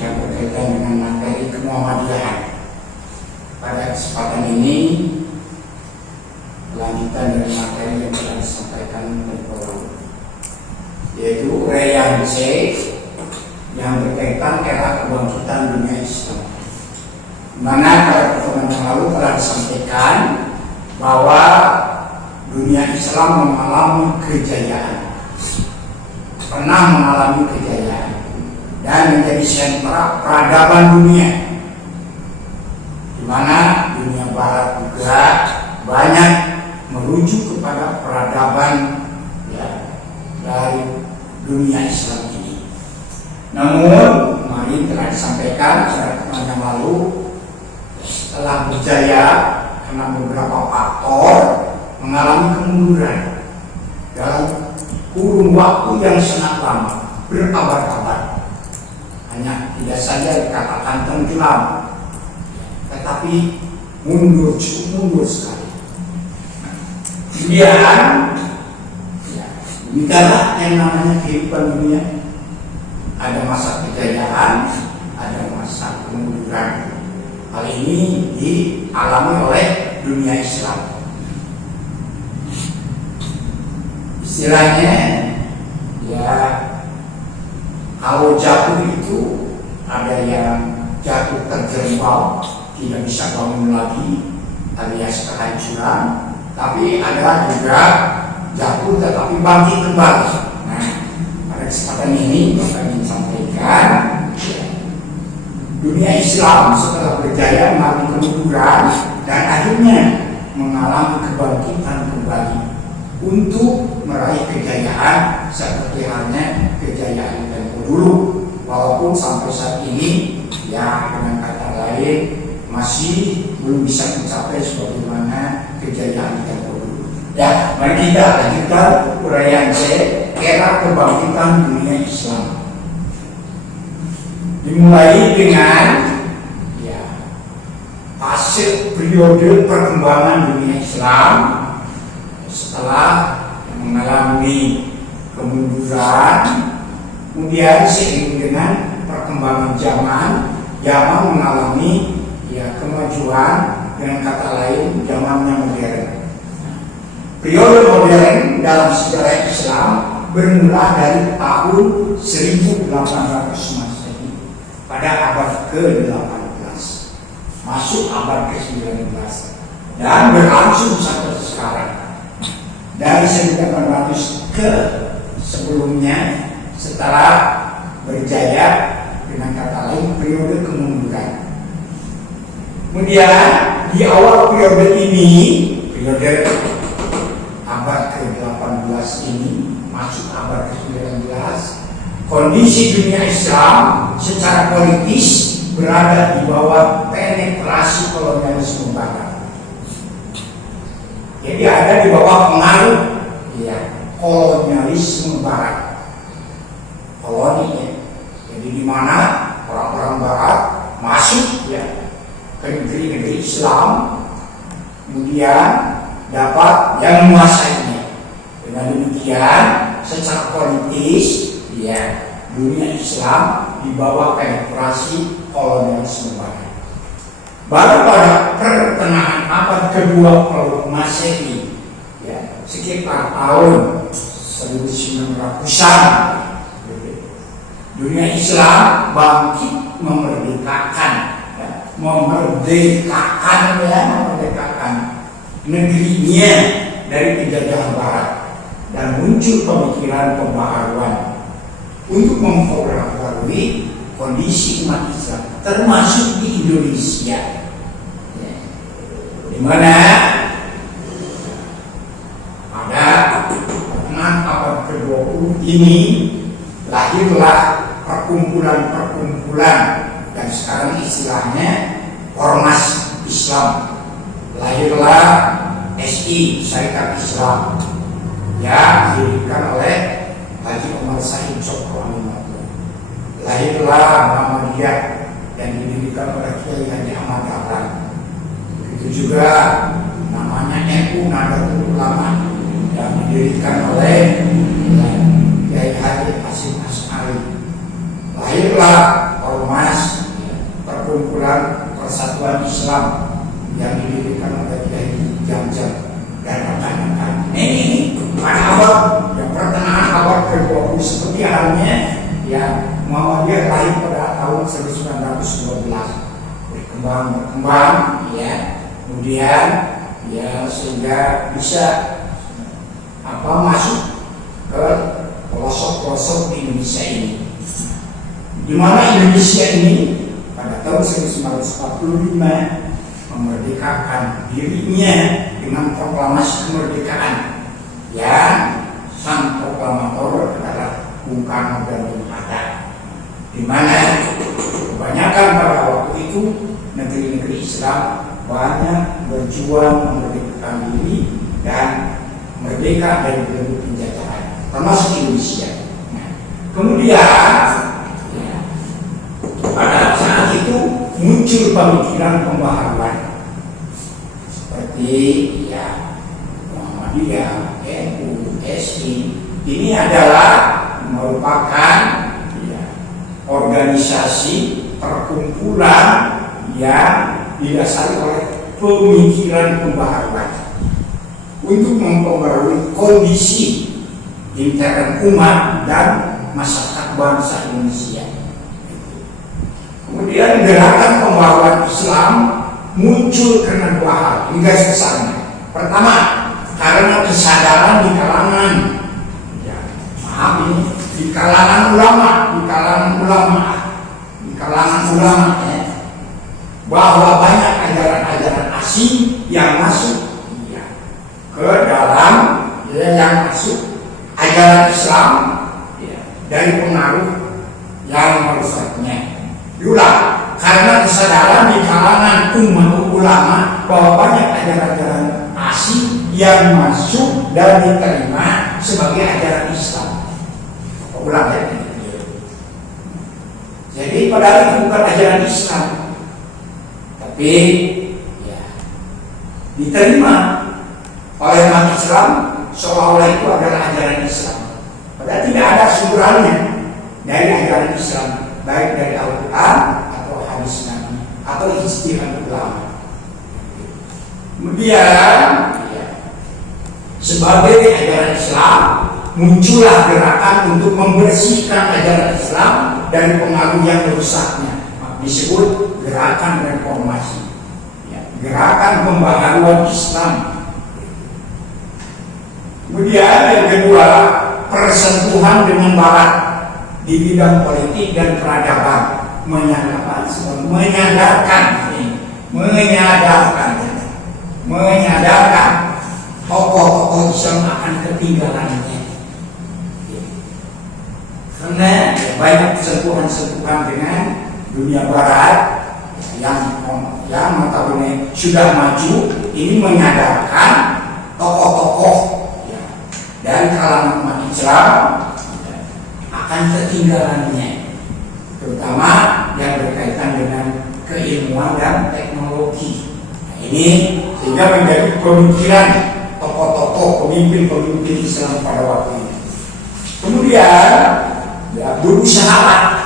yang berkaitan dengan materi kemuhamadiyahan. Pada kesempatan ini lanjutan dari materi yang telah disampaikan tadi lalu, yaitu uraian C yang berkaitan era kebangkitan dunia Islam. Mana pada pertemuan yang lalu telah disampaikan bahwa dunia Islam mengalami kejayaan, pernah mengalami kejayaan dan menjadi sentra peradaban dunia, di mana dunia Barat juga banyak merujuk kepada peradaban ya, dari dunia Islam ini. Namun kemarin telah disampaikan pada pertemuan yang lalu, setelah berjaya karena beberapa faktor mengalami kemunduran dalam kurun waktu yang sangat lama, berabad-abad. Hanya tidak saja dikatakan tenggelam, tetapi mundur, cukup mundur sekali. Kemudian negara yang namanya kehidupan dunia, ada masa kejayaan, ada masa kemunduran. Hal ini dialami oleh dunia Islam. Istilahnya ya, kalau jatuh itu ada yang jatuh terjerembab, tidak bisa bangun lagi, alias kehancuran. Tapi ada juga jatuh tetapi bangkit kembali. Nah, pada kesempatan ini Bapak ingin sampaikan, dunia Islam setelah berjaya mengalami kemunduran dan akhirnya mengalami kebangkitan kembali untuk meraih kejayaan seperti halnya kejayaan tempo dulu, walaupun sampai saat ini ya dengan kata lain masih belum bisa mencapai sebagaimana kejayaan tempo dulu. Ya, mari kita lanjutkan uraian C, era kebangkitan dunia Islam. Dimulai dengan ya, fase periode perkembangan dunia Islam setelah mengalami kemunduran, kemudian seiring dengan perkembangan zaman mengalami ya kemajuan, dengan kata lain zamannya modern. Periode modern dalam sejarah Islam bermula dari tahun 1800 Masehi pada abad ke-18 masuk abad ke-19 dan berlangsung sampai sekarang. Dari 1800 ke sebelumnya setelah berjaya, dengan kata lain periode kemunduran. Kemudian di awal periode ini, periode abad ke-18 ini masuk abad ke-19, kondisi dunia Islam secara politis berada di bawah penetrasi kolonialisme Barat. Jadi ada di bawah pengaruh ya, kolonialisme Barat, koloni ya. Jadi di mana orang-orang Barat masuk ya ke negeri-negeri Islam, kemudian dapat yang menguasainya. Dengan demikian, secara politis ya dunia Islam di bawah penetrasi kolonialisme Barat. Baru pada pertengahan abad ke-20 Masehi, ya, sekitar tahun 1900-an, dunia Islam bangkit memerdekakan negerinya dari penjajahan Barat dan muncul pemikiran pembaharuan untuk memperbarui kondisi umat Islam, termasuk di Indonesia, di mana pada pertengahan abad ke-20 ini lahirlah perkumpulan-perkumpulan dan sekarang istilahnya Ormas Islam. Lahirlah SI, Syarikat Islam, yang didirikan oleh Haji Omar Said Sokro Aminato. Lahirlah Muhammadiyah yang didirikan oleh Kiai Haji Ahmad Dahlan. Begitu juga namanya NU Nahdlatul Ulama yang didirikan oleh Kiai Haji Hasyim Asy'ari. lahirlah Ormas, Perkumpulan Persatuan Islam yang didirikan oleh Kiai Jam-Jam dan rekan-rekan. Ini pada abad yang pertengahan abad ke-20 seperti halnya ya Muhammadiyah lahir pada tahun 1912, berkembang ya, kemudian ya sehingga bisa masuk ke pelosok-pelosok di Indonesia ini. Di mana Indonesia ini pada tahun 1945 memerdekakan dirinya dengan proklamasi kemerdekaan yang sang proklamator adalah Bung Karno dan Bung Hatta, di mana kebanyakan pada waktu itu negeri-negeri Islam banyak berjuang memerdekakan diri dan merdeka dari belenggu penjajahan, termasuk Indonesia. Nah, kemudian ya, pada saat itu muncul pemikiran pembaharuan seperti ya Muhammadiyah, NU, SI. Ini adalah merupakan ya, organisasi perkumpulan yang didasari oleh pemikiran pembaharuan untuk mempengaruhi kondisi intern umat dan masyarakat bangsa Indonesia. Kemudian gerakan pembaharuan Islam muncul karena dua hal, ini garis besarnya. Pertama, karena kesadaran di kalangan di kalangan ulama ya, bahwa banyak ajaran-ajaran asing yang masuk ya, ke dalam ya, yang masuk ajaran Islam ya, dari pengaruh yang merusaknya. Diulang, karena kesadaran di kalangan umat ulama bahwa banyak ajaran-ajaran asing yang masuk dan diterima sebagai ajaran Islam. Ulang ya. Jadi padahal itu bukan ajaran Islam, tapi ya, diterima oleh umat Islam seolah-olah itu adalah ajaran Islam. Padahal tidak ada sumberannya dari ajaran Islam, baik dari Al-Quran atau hadis Nabi atau ijtihad ulama. Kemudian ya, sebagai ajaran Islam muncullah gerakan untuk membersihkan ajaran Islam dari pengaruh yang merusaknya, disebut gerakan reformasi ya, gerakan pembaharuan Islam. Kemudian yang kedua, persentuhan dengan Barat di bidang politik dan peradaban, menyadarkan tokoh-tokoh Islam akan ketinggalannya. Karena banyak sentuhan-sentuhan dengan dunia Barat yang notabene sudah maju, ini menyadarkan tokoh-tokoh ya, dari kalangan umat Islam ya, akan ketinggalannya, terutama yang berkaitan dengan keilmuan dan teknologi. Nah, ini sehingga menjadi pemikiran tokoh-tokoh pemimpin-pemimpin Islam pada waktu itu. Kemudian ya, berusaha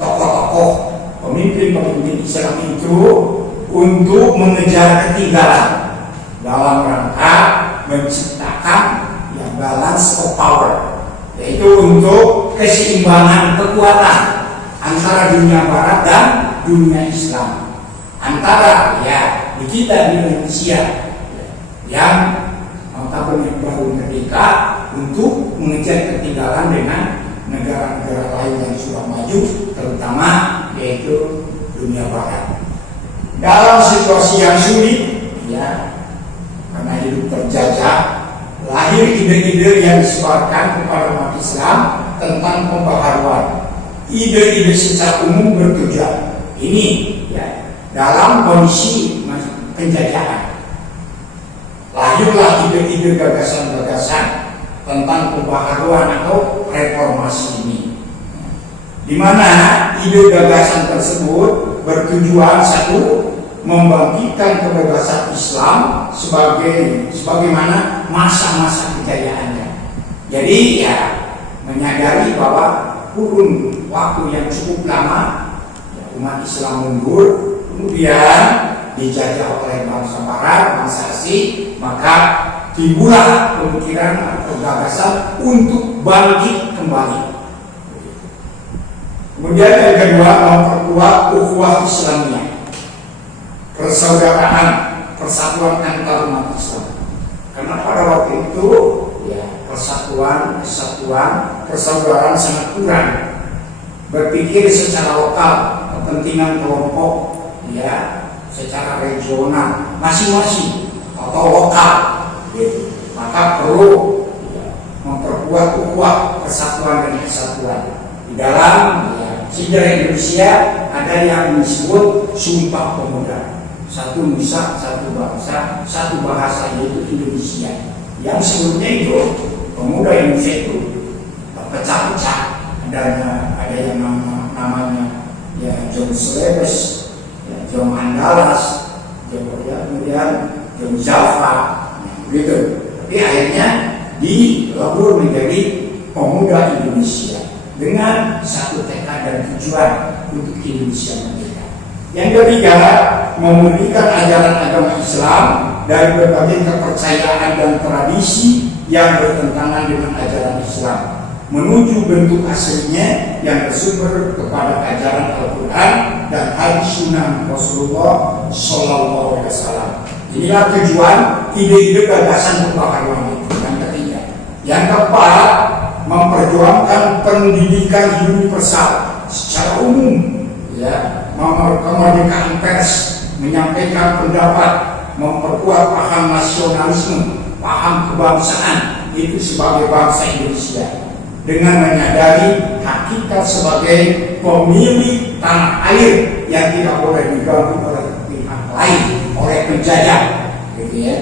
tokoh-tokoh pemimpin-pemimpin Islam itu untuk mengejar ketinggalan dalam rangka menciptakan ya, balance of power, yaitu untuk keseimbangan kekuatan antara dunia Barat dan dunia Islam, antara ya di kita di Indonesia yang notabene baru merdeka untuk mengejar ketinggalan dengan negara-negara lain yang sudah maju, terutama yaitu dunia Barat. Dalam situasi yang sulit, ya, karena hidup terjajah, lahir ide-ide yang disebarkan kepada umat Islam tentang pembaharuan. Ide-ide secara umum bertujuan ini, ya, dalam kondisi penjajahan. Lahirlah ide-ide gagasan-gagasan tentang pembaharuan atau reformasi ini, di mana ide gagasan tersebut bertujuan satu, membangkitkan kebebasan Islam sebagaimana masa-masa kejayaannya. Jadi ya menyadari bahwa kurun waktu yang cukup lama, ya, umat Islam mundur, kemudian dijajah oleh bangsa Barat, bangsa Asing, maka timbullah pemikiran atau gagasan untuk bangkit kembali. Kemudian yang kedua, memperkuat ukhuwah Islamiyah, persaudaraan, persatuan antar umat Islam. Karena pada waktu itu ya persatuan, persaudaraan sangat kurang. Berpikir secara lokal, kepentingan kelompok, ya secara regional, masing-masing atau lokal. Maka perlu ya, memperkuat ukhuwah, persatuan dan kesatuan. Di dalam ya, sejarah Indonesia ada yang disebut Sumpah Pemuda. Satu nusa, satu bangsa, satu bahasa, yaitu Indonesia. Yang sebelumnya itu pemuda Indonesia itu pecah-pecah. Ada yang namanya ya John Slebes, ya, John Andalas, kemudian John Java, gitu. Tapi akhirnya dilebur menjadi pemuda Indonesia dengan satu tekad dan tujuan untuk Indonesia merdeka. Yang ketiga, memulihkan ajaran agama Islam dari berbagai kepercayaan dan tradisi yang bertentangan dengan ajaran Islam, menuju bentuk aslinya yang bersumber kepada ajaran Al-Quran dan hadis sunnah Rasulullah Sallallahu Alaihi Wasallam. Inilah tujuan ide-ide gagasan pembaharuan itu. Yang ketiga, yang keempat, memperjuangkan pendidikan universal secara umum, ya, kemerdekaan pers, menyampaikan pendapat, memperkuat paham nasionalisme, paham kebangsaan itu sebagai bangsa Indonesia, dengan menyadari hakikat sebagai pemilik tanah air yang tidak boleh diganggu oleh pihak lain, oleh penjajah, gitu ya.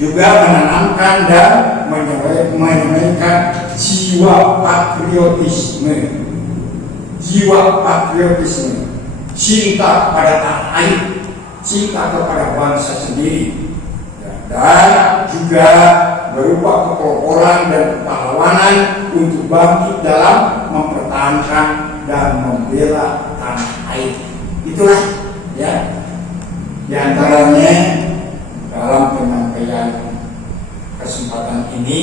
Juga menanamkan dan menyampaikan jiwa patriotisme, cinta pada tanah air, cinta kepada bangsa sendiri, dan juga berupa kekokohan dan kepahlawanan untuk bangkit dalam mempertahankan dan membela tanah air. Itulah ya diantaranya dalam penyampaian kesempatan ini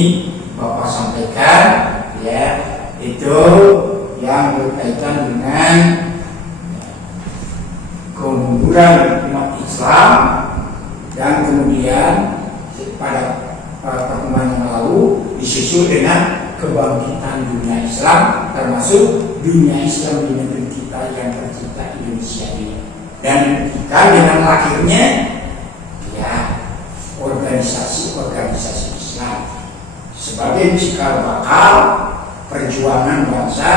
Bapak sampaikan, ya, itu yang berkaitan dengan kemunduran umat Islam, dan kemudian pada pertemuan yang lalu disusul dengan kebangkitan dunia Islam, termasuk dunia Islam di negeri kita yang tercipta Indonesia ini, dan dengan lahirnya ya organisasi Islam sebagai cikal bakal perjuangan bangsa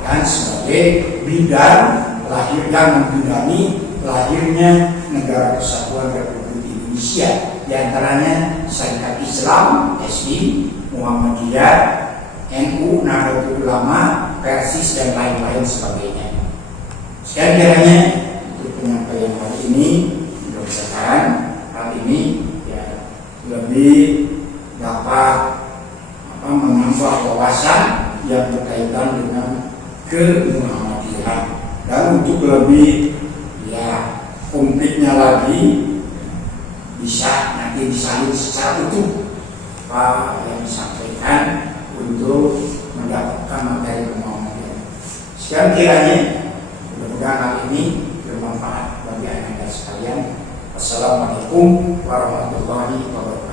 dan sebagai bidang lahir yang membidangi lahirnya negara kesatuan Republik Indonesia, diantaranya Syarikat Islam, SI, Muhammadiyah, NU, Nahdlatul Ulama, Persis, dan lain-lain sebagainya. Sekian kiranya untuk penyampaian hari ini, mudah-mudahan hal ini ya lebih dapat menambah wawasan yang berkaitan dengan ke-Muhammadiyahan, dan untuk lebih ya komplitnya lagi bisa nanti disalin secara utuh apa yang disampaikan untuk mendapatkan materi Muhammadiyah. Sekian kiranya, mudah-mudahan hal ini bermanfaat bagi anda sekalian. Assalamualaikum warahmatullahi wabarakatuh.